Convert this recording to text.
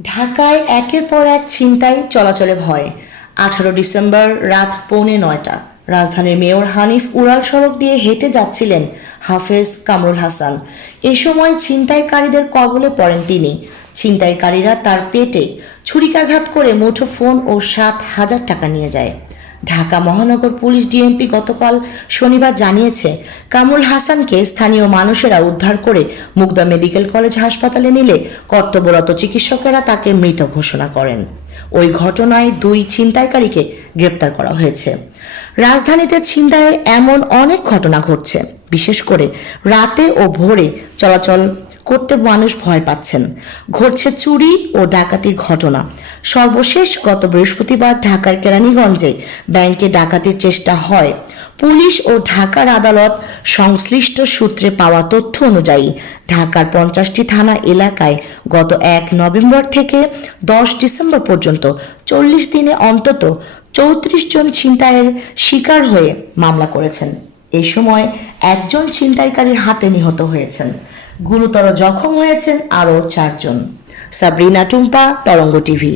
ঢাকায় একের পর এক ছিনতাই চলাচলে ভয়। 18 ডিসেম্বর রাত 8:45 রাজধানীর মেয়র হানিফ উড়াল সড়ক দিয়ে হেঁটে যাচ্ছিলেন হাফেজ কামরুল হাসান। এ সময় ছিনতাইকারীদের কবলে পড়েন তিনি। ছিনতাইকারীরা তার পেটে ছুরিকাঘাত করে মুঠোফোন ও 7,000 টাকা নিয়ে যায়। ঢাকা মহানগর পুলিশ ডিএমপি গতকাল শনিবার জানিয়েছে, কামরুল হাসানকে স্থানীয় মানুষেরা উদ্ধার করে মুগদা মেডিকেল কলেজ হাসপাতালে নিলে কর্তব্যরত চিকিৎসকেরা তাকে মৃত ঘোষণা করেন। ওই ঘটনায় 2 ছিনতাইকারীকে গ্রেপ্তার করা হয়েছে। রাজধানীতে ছিনতাইয়ের এমন অনেক ঘটনা ঘটছে, বিশেষ করে রাতে ও ভোরে চলাচল করতে মানুষ ভয় পাচ্ছেন। ঘটছে চুরি ও ডাকাতির ঘটনা। সর্বশেষ গত বৃহস্পতিবার ঢাকার কেরানীগঞ্জে ব্যাংকে ডাকাতির চেষ্টা হয়। পুলিশ ও ঢাকার আদালত সংশ্লিষ্ট সূত্রে পাওয়া তথ্য অনুযায়ী ঢাকার 50টি থানা এলাকায় গত 1 নভেম্বর থেকে 10 ডিসেম্বর পর্যন্ত 40 দিনে অন্তত 34 জন ছিনতাইয়ের শিকার হয়ে মামলা করেছেন। এই সময় একজন ছিনতাইকারীর হাতে নিহত হয়েছেন। গুরুতর জখম হয়েছেন আরও 4 জন। সাবরিনা টুম্পা, তরঙ্গ টিভি।